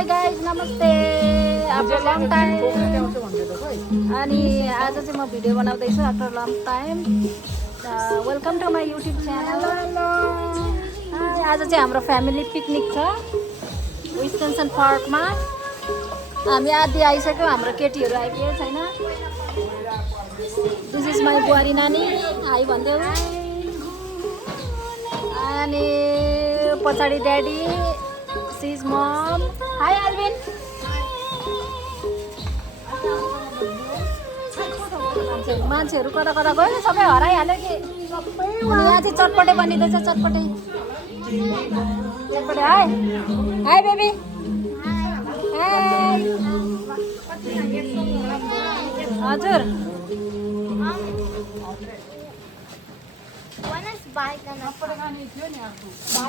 High guys नमस्ते after long time. अनि आज चाहिँ म भिडियो बनाउँदैछु after long time. Welcome to my YouTube channel. आज चाहिँ हाम्रो फ्यामिली पिकनिक छ विस्कन्सन पार्कमा। हामी आधी आइसक्यो, हाम्रो केटीहरू आइपुगेको छैन। दिस इज माई बुहारी नानी, हाई भनिदेऊ। अनि पछाडि ड्याडी, सिज मम, हाई एल्भिन। मान्छेहरू कता कता गयो, सबै हराइहाल्यो कि। यहाँ चाहिँ चटपटे बनिँदैछ, चटपटे चटपटे। Hi hi baby, hi. हजुर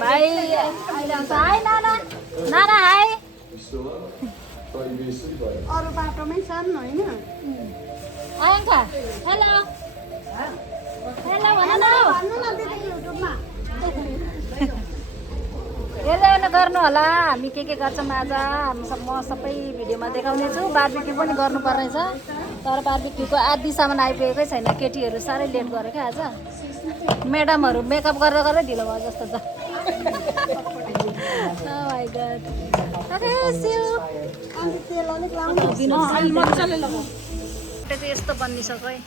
भाइ अहिले आउँछ। हाई नाना, नाना हाई। अरू बाटोमै छन् होइन। आयङ्का हेलो हेलो भन न। भन्नु न दिदी युट्युबमा हेर्दै गर्नु होला हामी के गर्छौँ आज। म सबै भिडियोमा देखाउने छु। बार्बिक्यू पनि गर्नुपर्ने छ, तर बार्बिक्यूको आधीसम्म आइपुगेकै छैन। केटीहरू साह्रै लेट गर्यो क्या आज। म्याडमहरू मेकअप गरेर गरेर ढिलो भयो जस्तो छ। My god. तेल अलिक लाउनु। यस्तो बनिसक्यो है।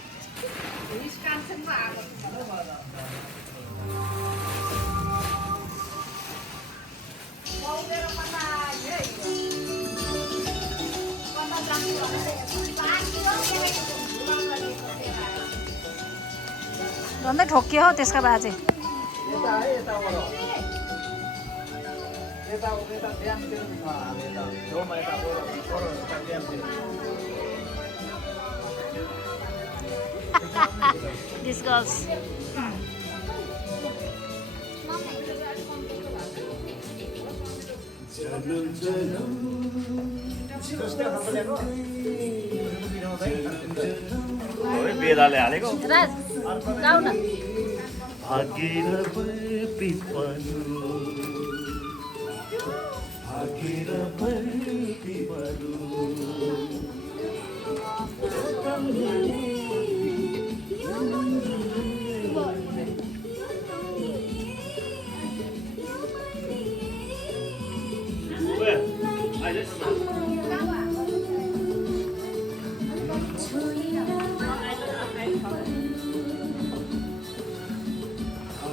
झन्डै ठोकियो हौ त्यसका बाजे। These girls. बेलाले हालेको राज गाउ न। भागेर पिपलु भागेर पिपलु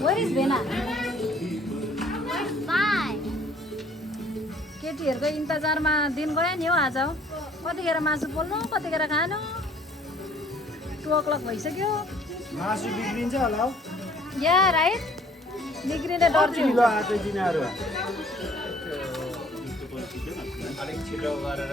Where is Bena? केटीहरूको इन्तजारमा दिन गयो नि हौ आज। कतिखेर मासु पोल्नु, कतिखेर खानु। 2 o'clock भइसक्यो। मासु बिग्रिन्छ होला हौ। या राइट, बिग्रिने डर थियो। किलो आएको दिनहरू अलिक छिटो गरेर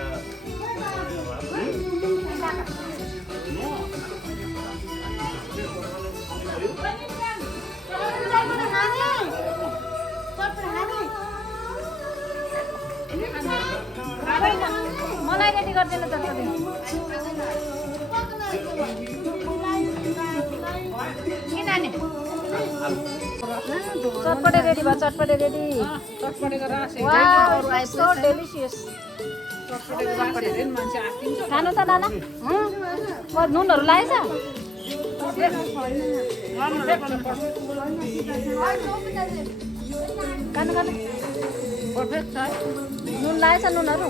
मलाई रेडी गरिदिनु त चटपटे। चटपटे रेडी भयो, चटपटे रेडी। Wow, so delicious. खानु त नाना। नुनहरू लागेछ? खानु खानु। नुन लागेछ, नुनहरू?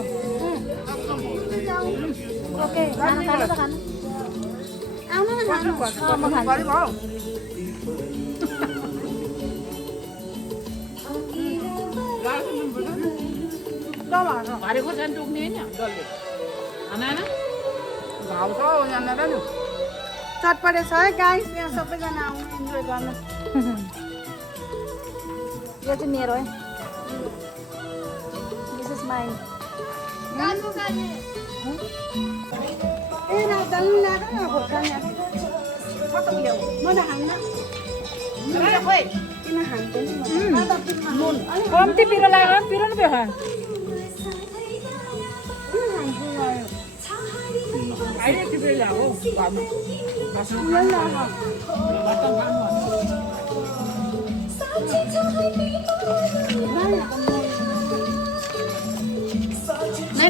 ओके, खानु खानु त खानु। आउनु न खानु। म खान्छु। चटपटे छ है गाइस, यहाँ सबैजना आउनु इन्जोय गर्नु। यो चाहिँ मेरो है। This is mine. ए ना दल्नु लाग्यो न भोका यहाँ। म त खान्न। किन खान्दैन? कम्ती पिरो लाग्यो, पिरो नि पिरो।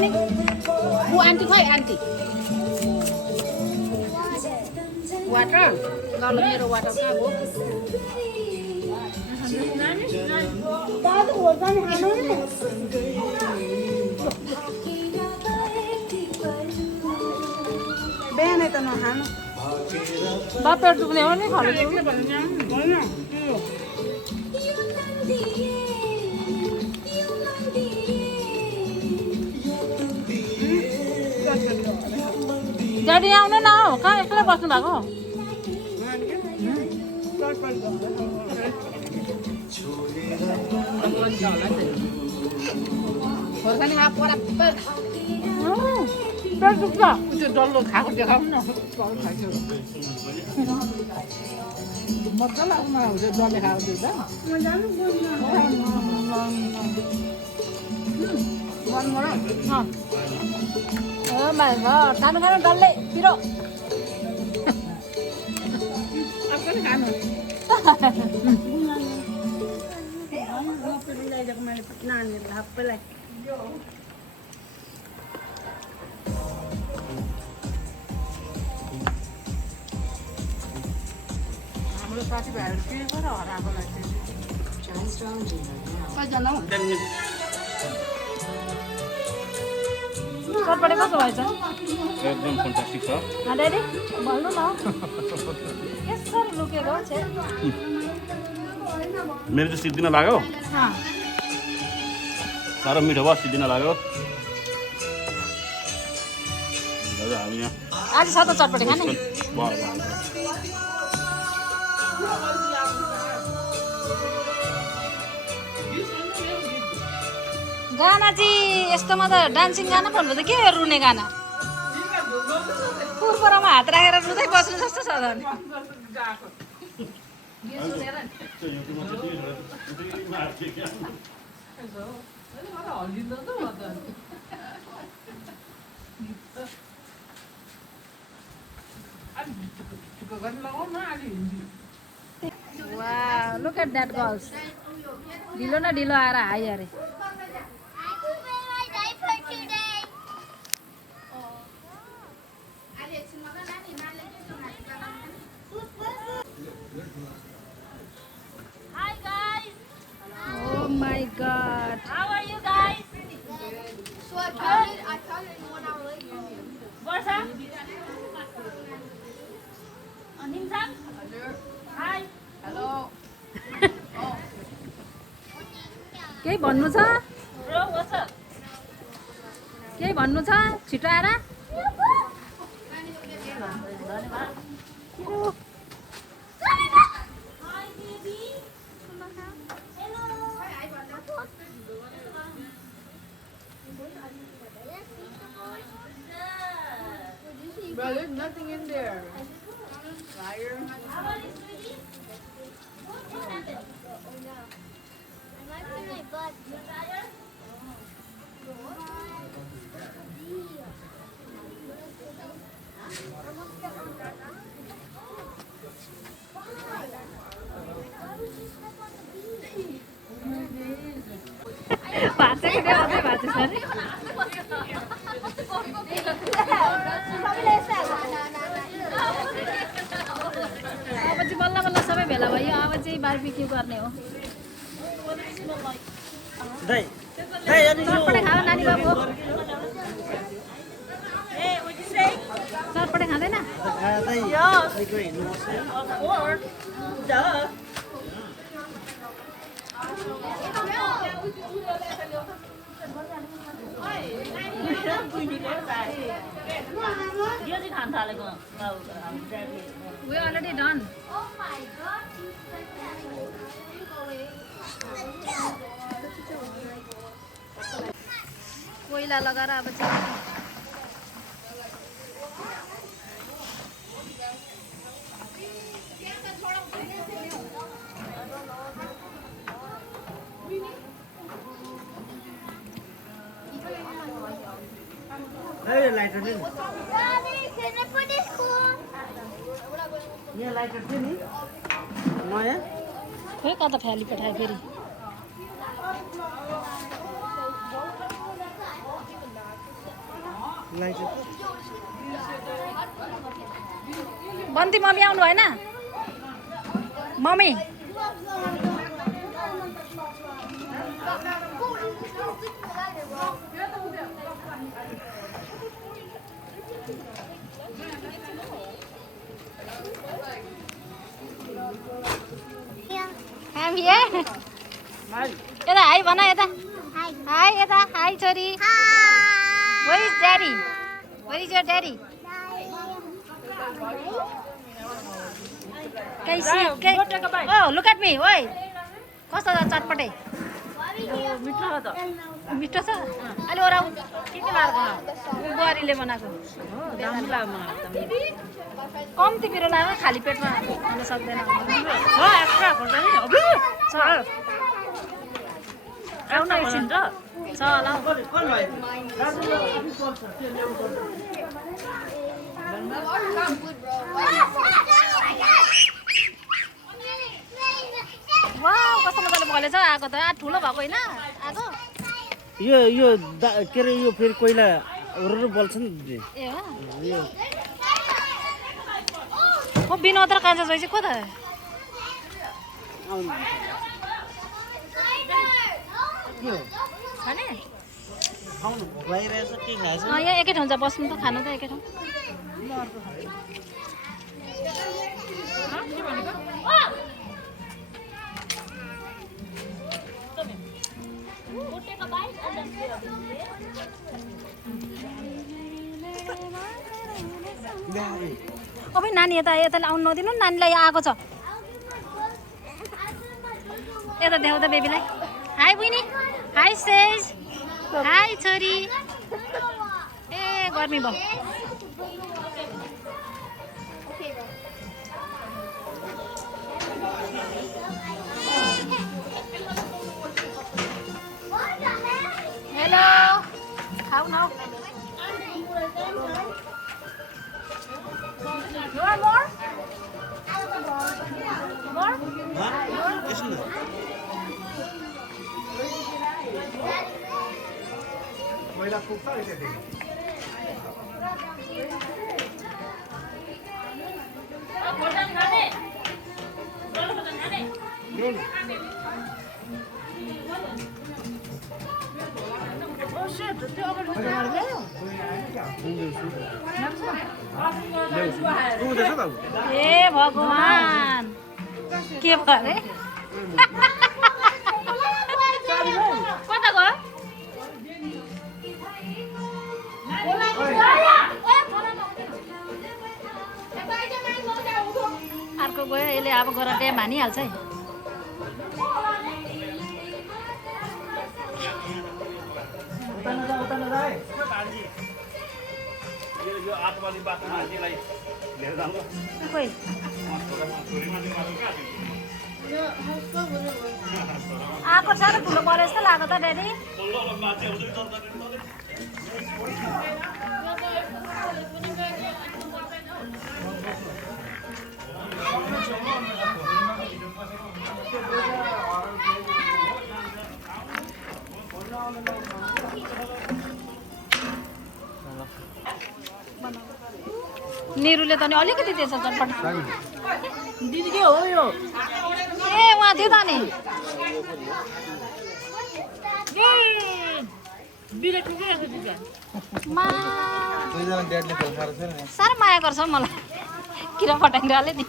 नि ऊ आन्टी खै आन्टी वाटर ल मेरो वाटर कहाँ हो दादु खोर्सानी खानु नि बिहानै त नखानु बापेर दुख्ने हो नि खानु ड्याडी आउनु न हौ कहाँ एक्लै बस्नु भएको खोर्सानी खा बराबर पेट दुख्छ त्यो डल्लो खाएको देखाउनु न मजा लाग्छ मलाई हुन्छ डल्ले खाएको देख्दा Oh my god, खानु डल्लै पिरो नानीहरूलाई सबैलाई हाम्रो साथीभाइहरू के गरेर हराएको लाग्छ कतिजना हौ चटपटे कस्तो भएछ एकदम फन्टास्टिक छ ड्याडी भन्नु न यसरी लुकेको छे मेरो चाहिँ सिद्धिन लाग्यो साह्रो मिठो भयो सिद्धिन लाग्यो हामी यहाँ आज छ त चटपटे खाने गाना चाहिँ यस्तोमा त डान्सिङ गाना भन्नु त के हो रुने गाना कुरकुरामा हात राखेर रुँदै बस्नु जस्तो छ झन् Wow, look at that girls. ढिलो न ढिलो आएर हाई अरे Hi guys. Oh my god. How are you guys? So I counted in 1 hour later. ବର୍ଷା? Nimsang? Hi. Hello. केही भन्नु छ Bro, what's up? केही भन्नु छ छिटो आएर Hi baby. Hello. Bro, there's nothing in there. Liar. How are you, sweetie? What happened? I'm wiping my butt. You tired? भाँचेको त्यो अझै भाँचेछ अरे अब चाहिँ बल्ल बल्ल सबै भेला भयो अब चाहिँ बारबिक्यू गर्ने हो चटपटे खाऊ नानी बाबु चटपटे खाँदैन यो चाहिँ खान थालेको We already done. Oh my god. कोइला लगाएर अब चाहिँ Daddy, can I put this cool? खोइ कता फ्याली पठायो फेरि बन्ती मम्मी आउनु भएन मम्मी हामी यता हाई भन यता हाई यता हाई छोरी Where is daddy? Where is your daddy? Oh, look at me. Oi. कस्तो छ चटपटे मिठो छ अलि ओरा बुहारीले बनाएको कम्ती पिरो लाग्यो खाली पेटमा खान सक्दैन आउन एकछिन छ होला वाउ कस्तो मजाले बलेछ आगो त ठुलो भएको होइन आगो यो के अरे यो फेरि कोइला वरर बल्छ नि दिदी ए हो विनोद र कान्छा जोइ चाहिँ को त खाने खाउनु भइरहेछ के खाएछ यहाँ एकै ठाउँ जा बस्नु त खानु त एकै ठाउँ अब नानी यता यता आउनु नदिनु नानीलाई आएको छ यता देखाउ त बेबीलाई हाई बहिनी हाई सेज हाई छोरी ए गर्मी भयो हेलो खाऊ न You want more? More? कोइला फुक्छ अहिले ए भगवान के भरे कता गयो अर्को गयो यसले अब गएर ड्याम हानिहाल्छ है यो आठवाली बाटोमा हाल्नेलाई लिएर जानु खोइ आएको साह्रो ठुलो पऱ्यो जस्तो लाग्यो त ड्याडी निरुले त नि अलिकति दिएछ चटपट दिदी के हो यो ए उहाँ थियो त नि साह्रो माया गर्छ मलाई किरा फटाइरहले नि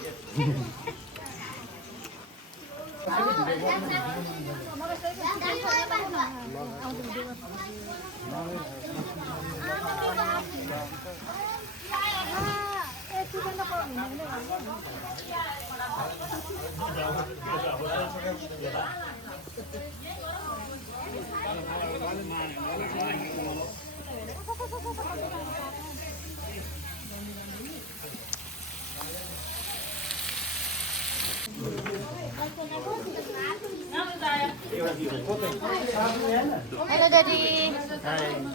हेलो ड्याडी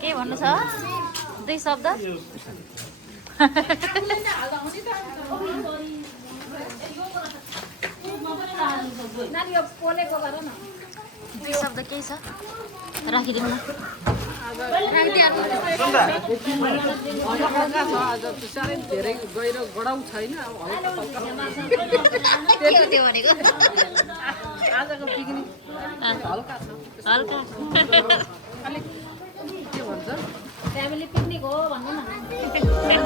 के भन्नु छ दुई शब्द नानी पोलेको गर न दुई शब्द केही छ राखिदिउँ न साह्रै धेरै गहिरो गडाउ छैन अब के हो त्यो भनेको आजको पिकनिक हल्का छ हल्का अलिक के भन्छ फ्यामिली पिकनिक हो भन्नु न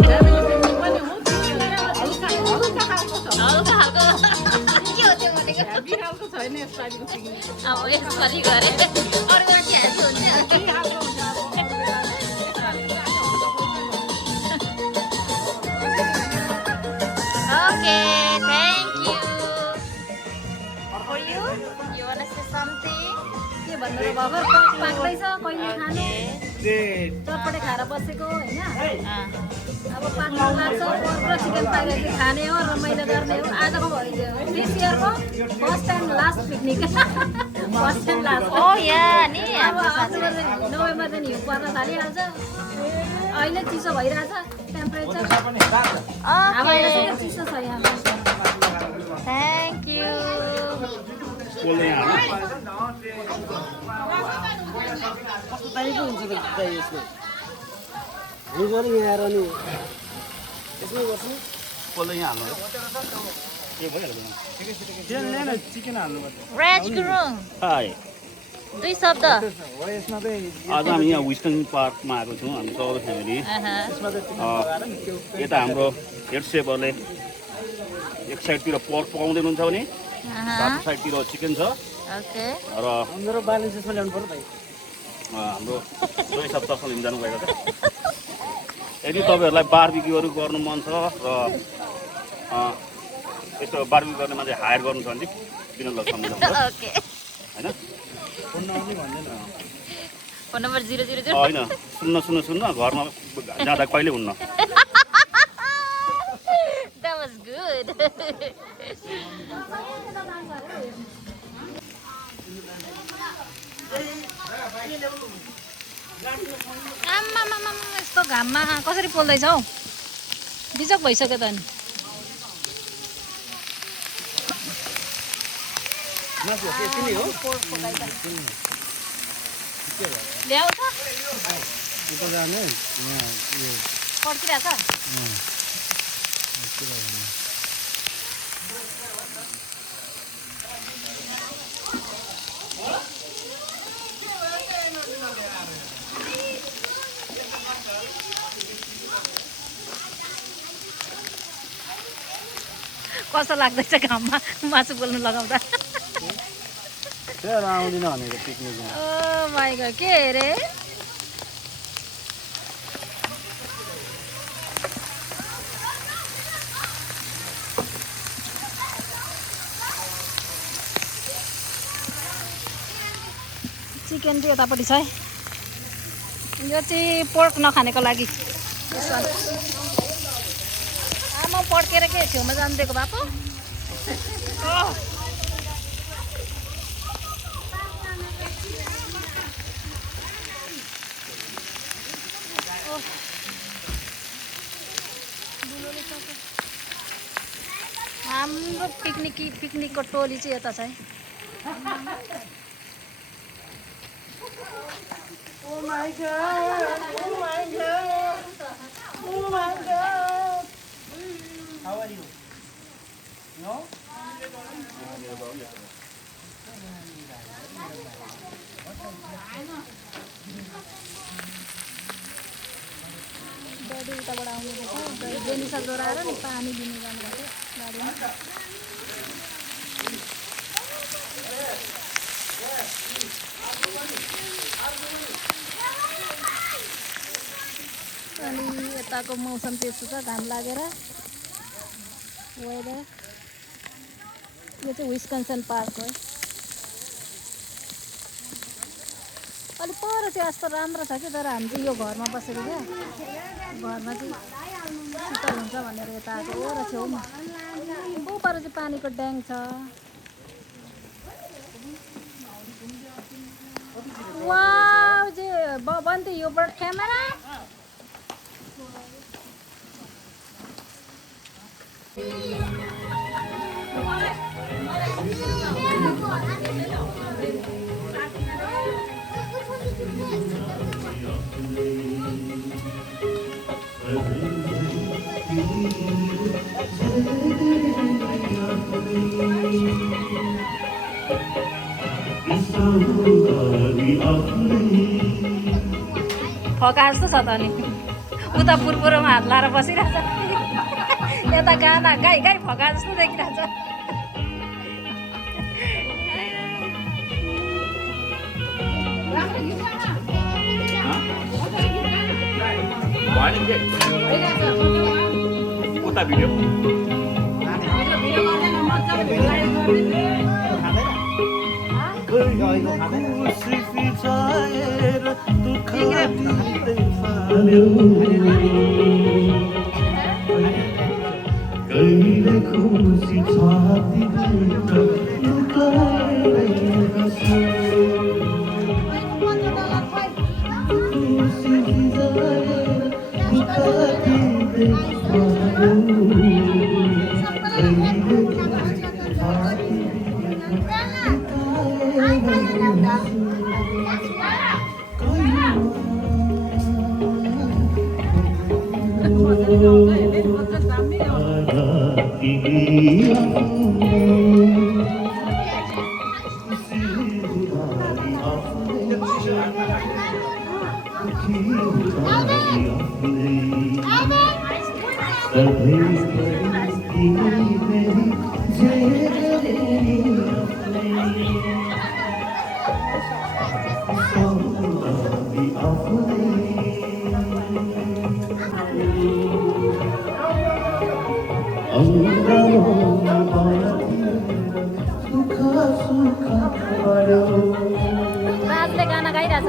फ्यामिली पिकनिक पनि हो हल्का हल्का खालको छ हल्का खालको के हो त्यो भनेको हेभी खालको छैन यसपालिको पिकनिक अब यसपालि गरे अरू बेला के ह्याप्पी हुन्छ हेभी खालको हुन्छ Okay, thank you. For you, you wanna say something? के भन्नु र भर्खर पाक्दैछ कहिले खानु चटपटे खाएर बसेको होइन अब पाक्नु लाग्छ र चिकन पाकेपछि खाने हो रमाइलो गर्ने हो आजको दिस इयरको first and last picnic first and last Oh yeah, नि अब हाम्रो साथी अक्टोबर नोभेम्बरदेखि हिउँ पर्न थालिहाल्छ अहिले चिसो भइरहेछ टेम्परेचर हावा Okay, चिसो छ यहाँ thank you. पोल्ने यहाँ कस्तो दाइको हुन्छ त दाइ यसको हामी गऱ्यो यहाँ आएर अनि यसमै गर्छु पोल्ने यहाँ हाल्नु के भइहाल्छ चिकन ल्याएन चिकन हाल्नुपर्छ राज गुरुङ हाई दुई शब्द हो यसमा चाहिँ आज हामी यहाँ विस्टन पार्कमा आएको छौँ हामी चौध फ्यामिली यसमा चाहिँ चिकन लगाएर नि त्यो यता हाम्रो हेड सेफहरूले एक साइडतिर पर्क पकाउँदै हुनुहुन्छ भने बाटो साइडतिर चिकन छ ओके र मेरो ब्यालेन्स यसमा ल्याउनु पर्यो भाइ हाम्रो दुई सप्ताहसम्म लिन जानुभएको छ यदि तपाईँहरूलाई बार्बिक्यूहरू गर्नु मन छ र यस्तो बार्बिक्यू गर्ने मान्छे हायर गर्नु छ भने चाहिँ विनोद सम्झाउँछ ओके होइन फोन नआउने भन्दैन फोन नम्बर 000 होइन सुन्न घरमा जाँदा कहिले हुन्न That was good. आम्मामामा यस्तो घाममा कसरी पोल्दैछौ बिजोक भइसक्यो त नि ल्याउँछ उता जाने यहाँ यो पड्किरहेछ कस्तो लाग्दैछ घाममा मासु बोल्नु लगाउँदा त्यही आउँदिन भनेको पिकनिकमा ओ माइ गॉड के रे चिकन चाहिँ यतापट्टि छ है यो चाहिँ पोर्क नखानेको लागि आमा पड्केर के छेउमा जानिदिएको बापु हाम्रो पिकनिकको टोली चाहिँ यता छ है Oh my god! Oh my god! Oh my god! How are you? No? गाडी उताबाट आउनु बेनिसा जोराएर नि पानी दिनु जानुभएको गाडीमा अनि यताको मौसम त्यस्तो छ घाम लागेर वेदर यो चाहिँ विस्कन्सन पार्क हो है अलिक पर चाहिँ यस्तो राम्रो छ कि तर हामी चाहिँ यो घरमा बसेको क्या घरमा चाहिँ शीतल हुन्छ भनेर यता आएको हो र छेउमा ऊ पर चाहिँ पानीको ड्याङ छ वाउ चाहिँ बन्ती यो बर्ड क्यामेरा फका जस्तो छ त अनि उता पुरपुरोमा हात लाएर बसिरहेछ यता गाना गाई गाई फका जस्तो देखिरहेछ उता भिडियो राजले गाना गाइरहेछ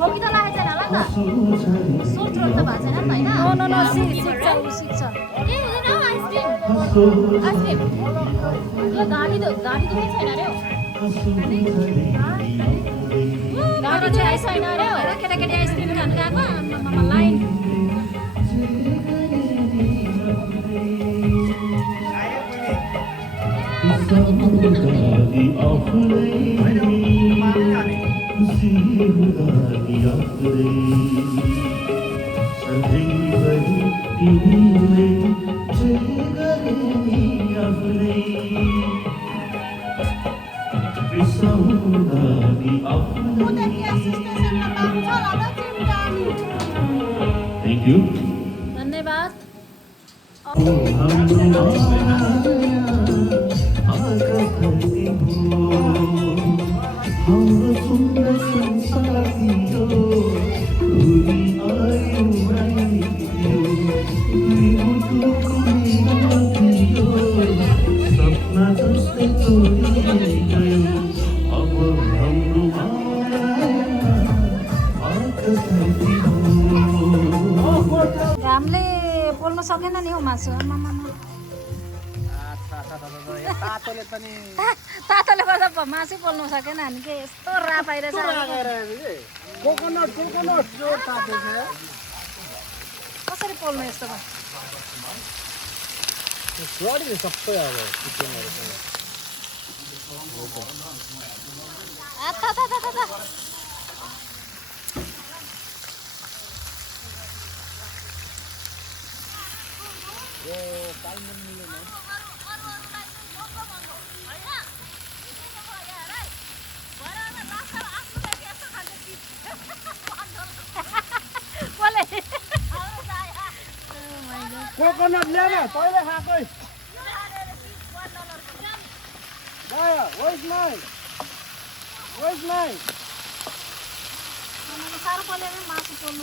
खोकी त लागेको छैन होला त सोचरोल त भएको छैन नि त होइन सिक्छ ऊ सिक्छ ए हुँदैन आइसक्रिम यो गाडी दुखै छैन अरे गाडी चाहिँ आइसकेन अरे होइन केटाकेटी आइसक्रिम खानु गएको लाइन Thank you. धन्यवाद घामले पोल्न सकेन नि हौ मासु तातोले गर्दा मासु पोल्नु सकेन हामी के यस्तो राप आइरहेछ कसरी पोल्नु यस्तोमा कोकोनट ल्याएर पहिले खाएकै साह्रो पोलेर मासु पोल्नु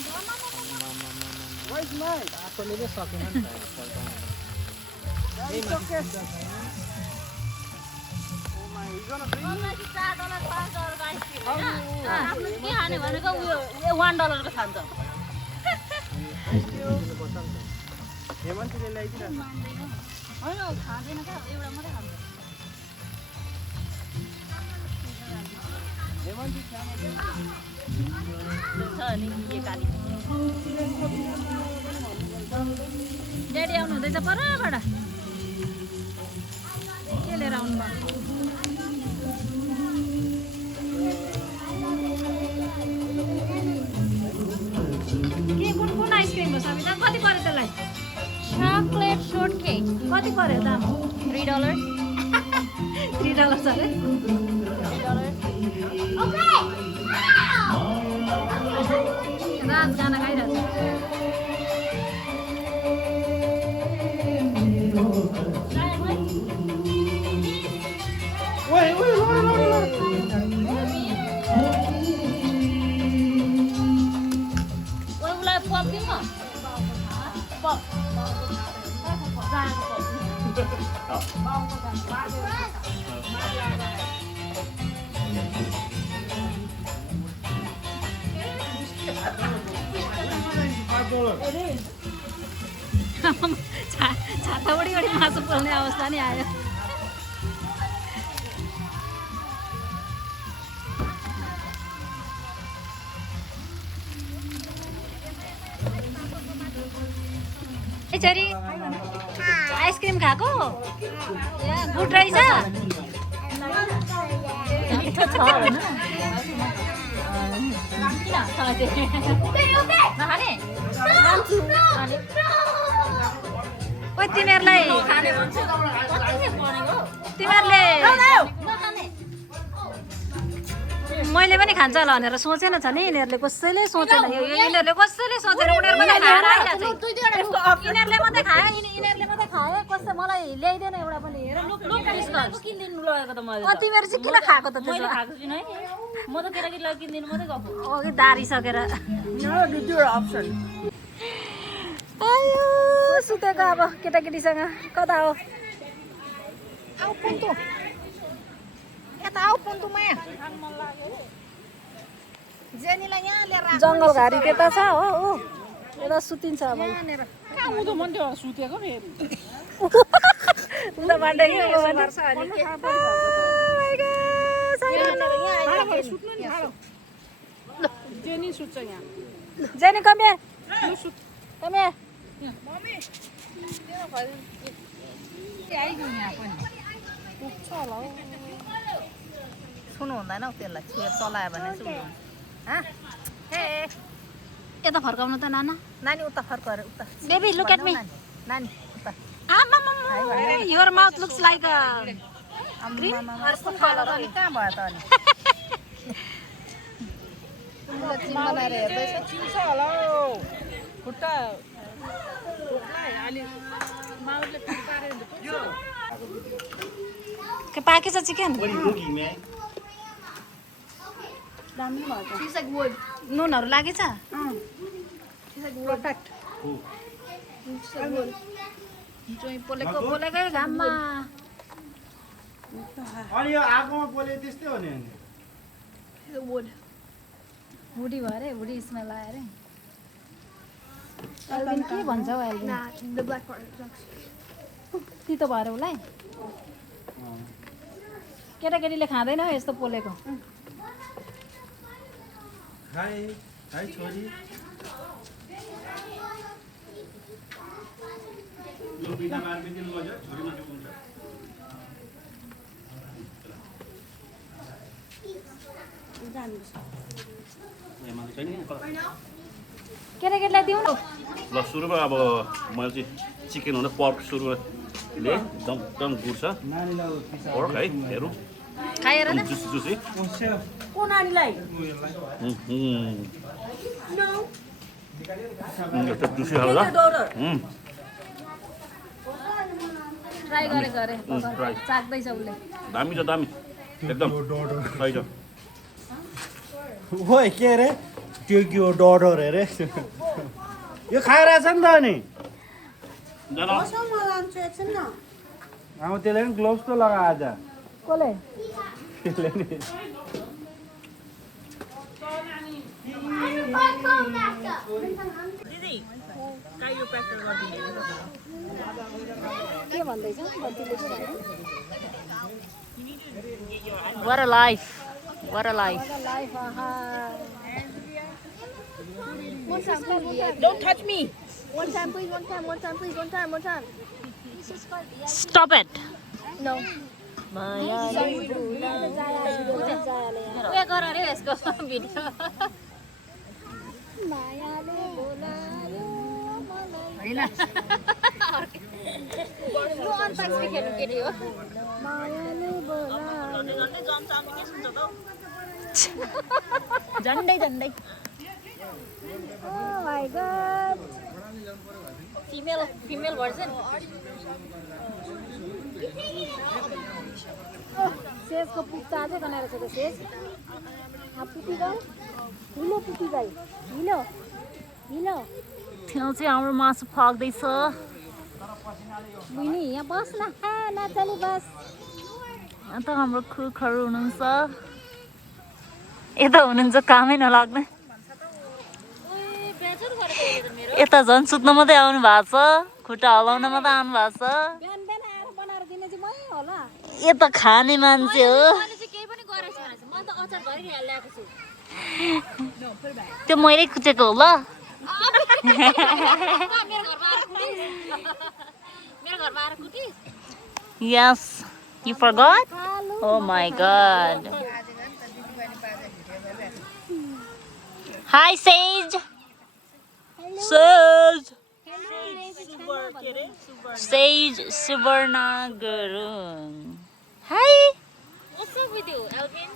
के खाने भनेको उयो $1 को खान्छ हेमन्तले ल्याइदिनु होइन खाँदैन त एउटा मात्रै खान्छ हेमन्त नि के काली ड्याडी आउनु हुँदैछ परबाट के लिएर आउनुभयो के कुन आइसक्रिम हो सबिता कति पर्यो त्यसलाई Chocolate shortcake. कति पर्यो दाम $3. $3 अरे रात गाना गाइरहेको छ उसलाई पप दिउँ न पप छाताबडी बढी मासु पोल्ने अवस्था नि आयो छोरी आइसक्रिम खाएको गुड रहेछ मिठो छ होइन नखाने ओइ तिमीहरूलाई मैले पनि खान्छ होला भनेर सोचेन छ नि यिनीहरूले कसैले सोचेन यिनीहरूले कसैले सोचेन उनीहरू मात्रै खाएर आइरहेको छ यिनीहरूले मात्रै खायो यिनीहरूले मात्रै खायो कसै मलाई ल्याइदिएन एउटा पनि हेर किनिदिनु लगेको त मैले तिमीहरू चाहिँ किन खाएको त मैले खाएको छुइनँ है म त केटाकेटीलाई किनिदिनु मात्रै गएको अघि दारिसकेर आयो सुतेको अब केटाकेटीसँग कता हो आऊ पुन्तु यता आऊ पुन्तु माया जेनीलाई यहाँ लिएर जङ्गल घारी त्यता छ हो यता सुतिन्छ अब उँधो मन्दिर सुतेको फेरि उता बाटो जेनी सुत्छ यहाँ जेनी कमे कमे सुन्नु हुँदैन हौ त्यसलाई छेर चलायो भने सुन्नु हे यता फर्काउनु त नाना नानी उता फर्काएर उता बेबी लुक एट मी नानी उता your mouth looks like a अर्को कलर अनि कहाँ भयो त अनि बनाएर हेर्दैछ चिन्छ होला हौ खुट्टा के पाकेछ चिकन नुनहरू लागेछ जोइ पोलेको पोलेकै घाममा अनि यो आगोमा पोले त्यस्तै हो नि हुडी भयो अरे हुडी स्मेल आयो अरे एल्भिन के भन्छ हौ एल्भिन तितो भएर उसलाई केटाकेटीले खाँदैन हौ यस्तो पोलेको हाय हाय छोरी यो बिना मार बिदिन लग्यो छोरी माथि हुन्छ केटाकेटीलाई दिउँ न ल सुरुमा अब मैले चाहिँ चिकन हुँदा पर्क सुरुमा ले एकदम गुड छ पर्क है हेरौँ खाएर न जुसी जुसी को नानीलाई एउटा जुसी हाल्दा ट्राई गरेको अरे ट्राई चाख्दैछ उसले दामी छ दामी एकदम सही छ ओइ के अरे त्यो के हो डर अरे यो खाइरहेछ नि त अनि जान अब त्यसले पनि ग्लोभ्स त लगा आज कसले त्यसले नि के भन्दैछ बत्तीले के भन्यो What a life. What a life. Life आहा Don't touch me. One time, please. One time, please. One time. Stop it. No. उयो गर अरे यसको भिडियो होइन लु अनपाक्सले खेल्नु केटी हो झन्डै झन्डै फिमेल भर्जन सेजको पुग्ता चाहिँ बनाएर छ त सेज पुपी गाई हिलो पुपी गाई हिलो हिलो त्यहाँ चाहिँ हाम्रो मासु पाक्दैछ बहिनी यहाँ बस न नचली बस अन्त हाम्रो कुकहरू हुनुहुन्छ यता हुनुहुन्छ कामै नलाग्ने यता झन् सुत्न मात्रै आउनु भएको छ खुट्टा हलाउन मात्रै आउनु भएको छ बिहान बिहान आएर बनाएर दिने चाहिँ मै होला यता खाने मान्छे हो मैले चाहिँ केही पनि गरेको छैन म त अचार भरि ल्याएको छु त्यो मैले कुटेको हो ल मेरो घरमा आएर cookies Yes, you forgot? Oh my god. Hi Sage. Sage. Sage Subarna Gurung. Hi. What's up with you, Alvin?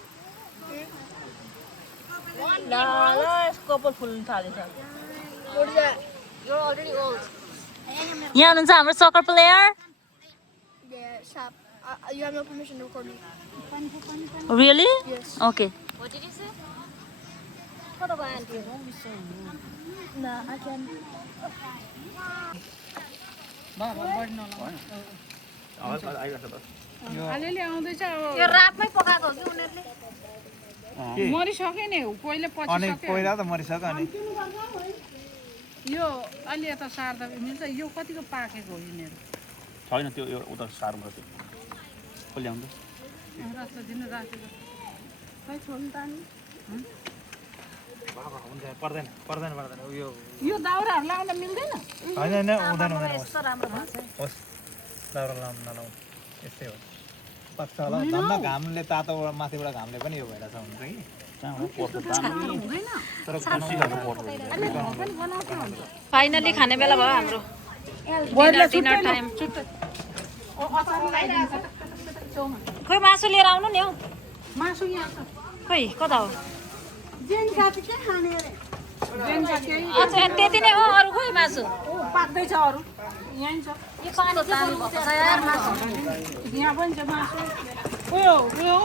कपाल फुल्न थालेछ You're already old. यहाँ हुनुहुन्छ हाम्रो sucker player Yeah, stop. You have no permission to record me. Really? Yes. Okay. What did you say? कता गयो aunty Nah, I can. आइरहेको छ अलिअलि आउँदैछ अब यो रातमै पकाएको हो कि उनीहरूले मरिसक्यो नि पहिला पछि सक्यो पहिला त मरिसक्यो अनि यो अलि यता सार्दा मिल्छ यो कतिको पाकेको हो यिनीहरू छैन त्यो यो उता सार्नु पर्छ को ल्याउँदै रस दिनु राखेको खै छोड्नु त नि हुन्छ पर्दैन पर्दैन पर्दैन उयो यो दाउराहरू लाउँदा मिल्दैन होइन होइन हुँदैन हुँदैन यस्तो राम्रो भएको छ होस् दाउरा लाउनु नलाउनु यस्तै हो पक्छ होला धन्न घामले तातो माथिबाट घामले पनि यो भइरहेछ हुन्छ कि तर फाइनली खाने बेला भयो हाम्रो डिनर टाइम खोइ मासु लिएर आउनु नि हौ मासु यहाँ छ खोइ कता हो जेन्का चाहिँ के खाने अरे जेन्का केही अच्छा त्यति नै हो अरू खोइ मासु पाक्दैछ अरू यहीँ छ यो पानी चाहिँ भएको छ यार मासु यहाँ पनि छ मासु उयो उयो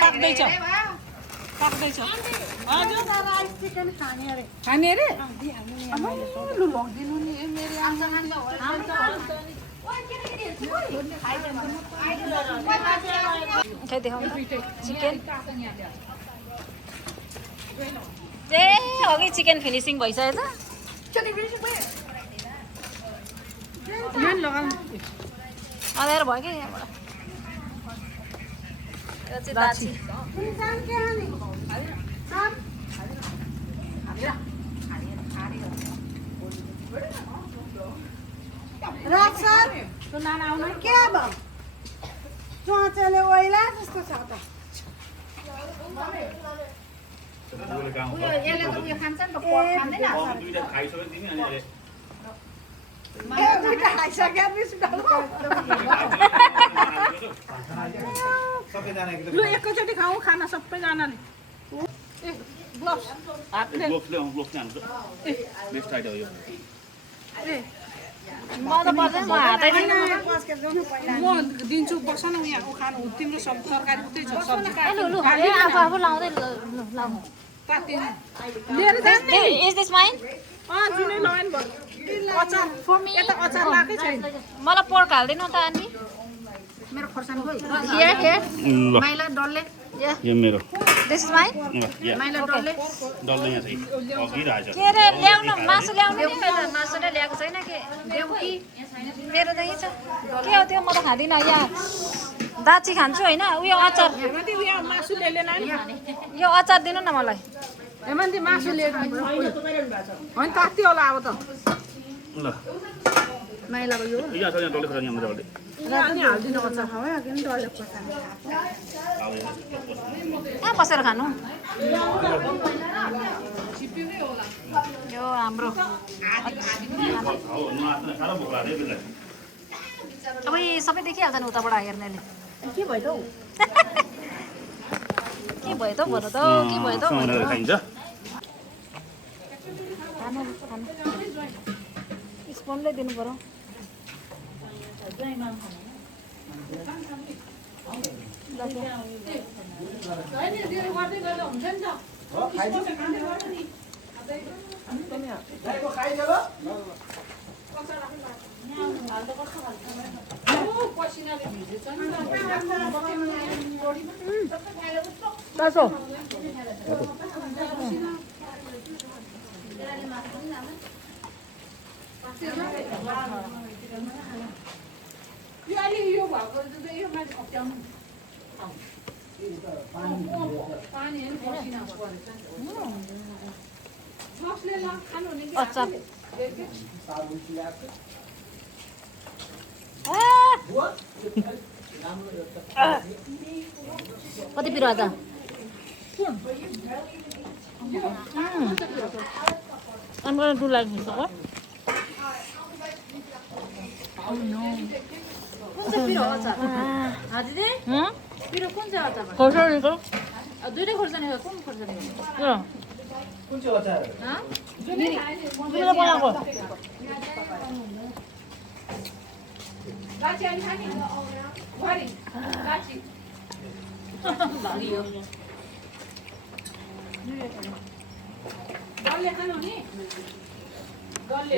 पाक्दैछ पाक्दैछ हजुर राइस चिकन खाने अरे खाने अरे लु लगिदिनु नि मेरो खै देखाउनु चिकन ए अघि चिकन फिनिसिङ भइसकेछ यहाँ लगाउनु अँध्यारो भयो क्या यहाँबाट यो चाहिँ दाछी राख्छन् सुनाना आउनु के भयो चोचले ओइला जस्तो छ त उयो खान्छ नि त पर्क खाँदैन दुईटा खाइसक्यो तिमी अनि अहिले दुईटा खाइसक्यो बिस डल्लो लु एकैचोटि खाऊ खाना सबैजनाले ए ग्लोभ्स हातले ग्लोभ्स ल्याउनु ग्लोभ्स ल्याउनु नेक्स्ट साइड हो यो ए म त पर्दैन म हातै म दिन्छु बस न यहाँको खानु तिम्रो सब तरकारी उतै छ सब्जी लु लु ए आफू आफू लाउँदै लाउनु काट्ने लिएर जाने इज दिस माइन जुनै लगाइन भयो अचार यता अचार लाएकै छैन मलाई पोर्क हाल्दिनु त आन्टी मेरो खोर्सानी खोइ हियर हियर ल माइला डल्ले यो मेरो दिस इज माइन या माइला डल्ले डल्लै यहाँ छ अघि रहेछ के अरे ल्याउनु मासु ल्याउनु नि मासु नै ल्याएको छैन के देऊ कि मेरो त यही छ के हो त्यो म त खाँदिनँ यहाँ दाची खान्छु होइन उयो अचार उयो मासु ल्याएन नि यो अचार दिनु न मलाई हेमन्ती मासु लिएर होइन तात्यो होला अब त ल माइलाको यो यहाँ छ यहाँ डल्लै छ यहाँ मजाले अनि हालिदिनु पर्छ कहाँ बसेर खानु यो हाम्रो साह्रो भोक लाग्यो अब यी सबै देखिहाल्छ नि उताबाट हेर्नेले के भयो त हौ के भयो त भन त के भयो त खाइन्छ स्पुनले दिनु पर्यो तासो यो अलि यो भएको यो माथि अप्ठ्याउनु पानीहरू पसिना परेछ ससले ल खानु नि अचार कति पिरो अचार I'm gonna do like this, okay? कुन चाहिँ पिरो अचार दिदी Hmm? पिरो कुन चाहिँ अचार खोर्सानीको दुइटै खोर्सानी कुन खोर्सानी यो कुन चाहिँ अचार तिमीले बनाएको लाची अनि खाने घरि लाची डल्ले खानु नि डल्ले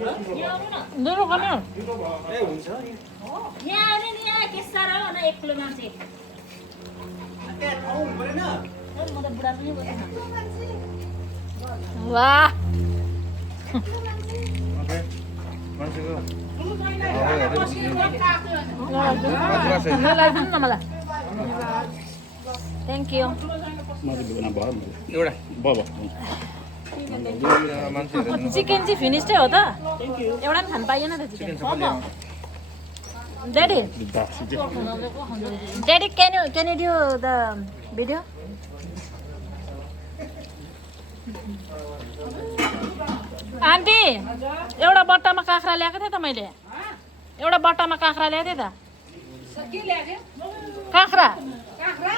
दुलो खानु ए हुन्छ नि यहाँ आउने नि यहाँ के साह्रो हो न एक्लो मान्छे म त बुढा पनि बसेन वाह मलाई दिनु न मलाई थ्याङ्क यू एउटा भयो चिकन चाहिँ फिनिस्टै हो त एउटा पनि खानु पाइएन त chicken daddy daddy can you do the video aunty एउटा बट्टामा काँक्रा ल्याएको थिएँ त मैले एउटा बट्टामा काँक्रा ल्याएको थिएँ त के ल्यागे काँक्रा काँक्रा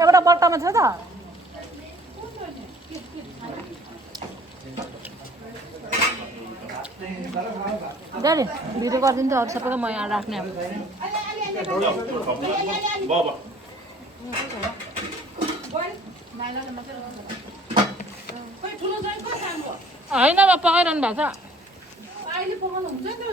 एउटा बट्टामा थियो त ड्याडी भिडियो गरिदिनु त अरू सबैको म यहाँ राख्ने अब भयो खोइ ठुलो चाहिँ कहाँ जानुभयो होइन अब पकाइरहनु भएको छ अहिले पकाउनु हुन्छ नि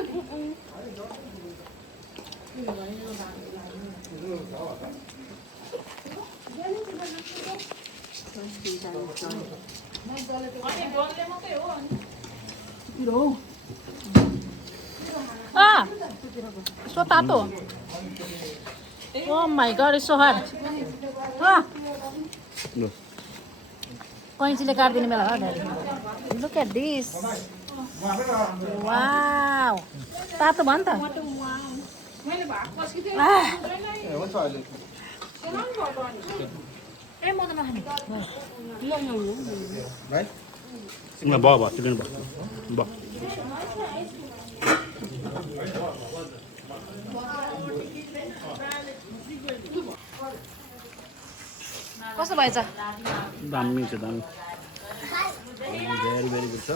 So tato. Oh my god, it's so hard. कैँचीले काट्दिने बेला हो daddy look at this wow तातो भयो नि त ए म त नखाने भयो चिकन भयो कस्तो भएछ दामी छ दामी भेरी भेरी गुड छ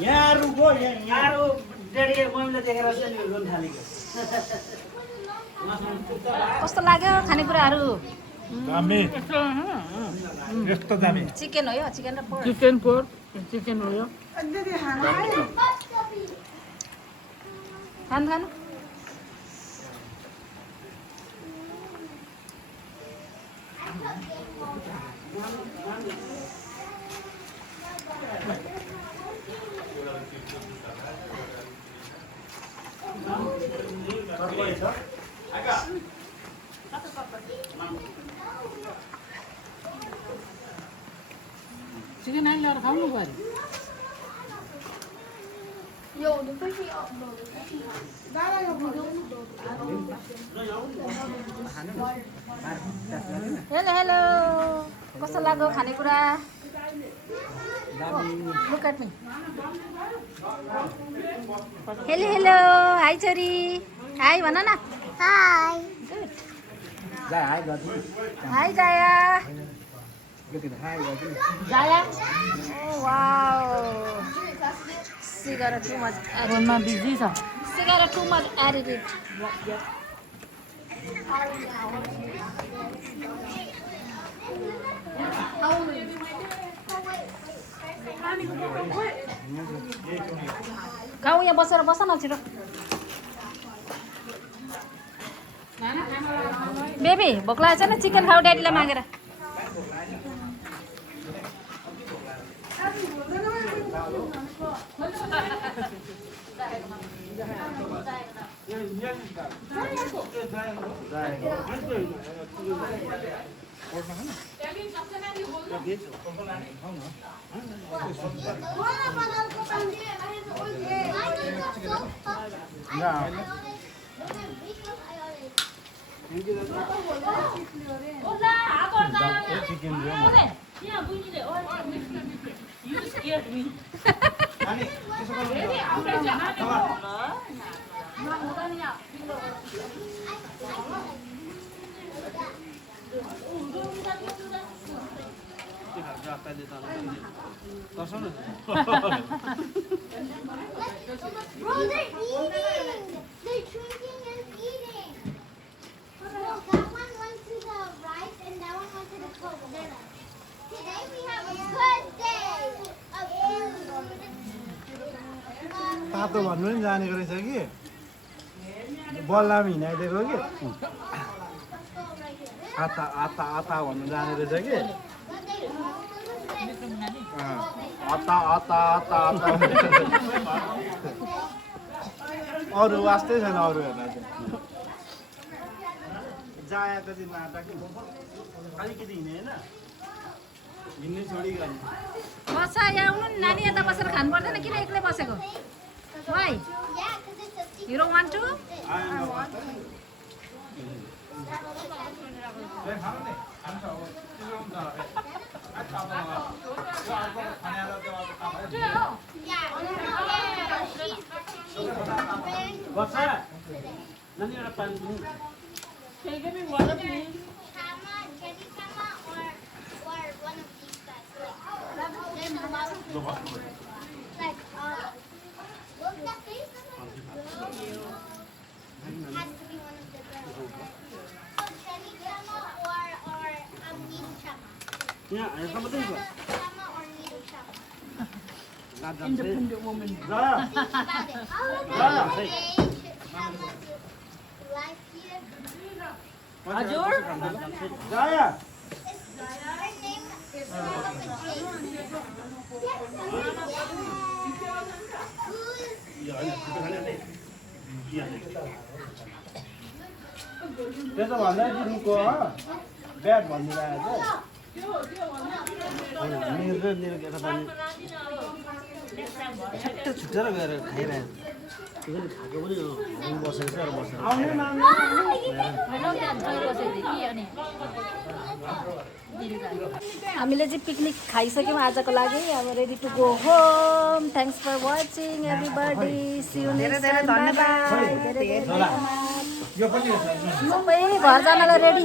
यहाँ रुको यहाँ डेढी मैले देखेर चाहिँ रुन थालेको कस्तो लाग्यो खानेकुराहरू दामी यस्तो दामी चिकन हो यो चिकन र पोर्क चिकन पोर्क चिकन हो यो खानु खानु चिकन हालेर खाउनु पर्यो Yo, the fishy up, bro. Hello hello कस्तो लाग्यो खानेकुरा look at me hello hello hi छोरी हाई भन न Hi. गुड जा हाई गर्छु हाई जाया हाई गर्छु जाया oh wow she got too much फोनमा बिजी छ she got too much attitude खाऊ यहाँ बसेर बस न छिटो बेबी भोक लागेको छ नि चिकन खाऊ ड्याडीलाई मागेर Bro, they're eating. They're drinking and eating. Bro, that one went to the right and that one went to the Coca-Cola. Today we have a good day of food. तातो भन्नु नि जानेको रहेछ कि बल्लामा हिँडाइदिएको कि आता आता आता भन्नु जाने रहेछ कि आता आता आता आता अरू वास्तै छैन अरू हेर्न चाहिँ जाएको चाहिँ नाटक अलिकति हिँडे होइन हिँड्नै छोडिकन बस यहाँ आउनु नि नानी यता बसेर खानु पर्दैन किन एक्लै बसेको why Yeah, because it's a secret. You don't want to बसा नानी एउटा पानी दिनु Chama, Jenny Chama, or one of these guys. Like, look that face. Has to be one of the girls. So Jenny Chama or Needu Chama. यहाँ हेर्छ मात्रै छ Chama or Needu Chama. Independent women Think about it. Oh, look at her age. Chama, life here. हजुर जाया Her name is one of the त्यसो भन्दा रुको bat भनिरहेको मेरो मेरो केटा पनि छुट्टै छुट्टेर गएर खाइरहेको खाएको पनि बसेको छ बसेर आउने हामीले चाहिँ पिकनिक खाइसक्यौँ आजको लागि अब ready to go home thanks for watching everybody see you next time bye bye धेरै धन्यवाद यो पनि सबै घर जानलाई रेडी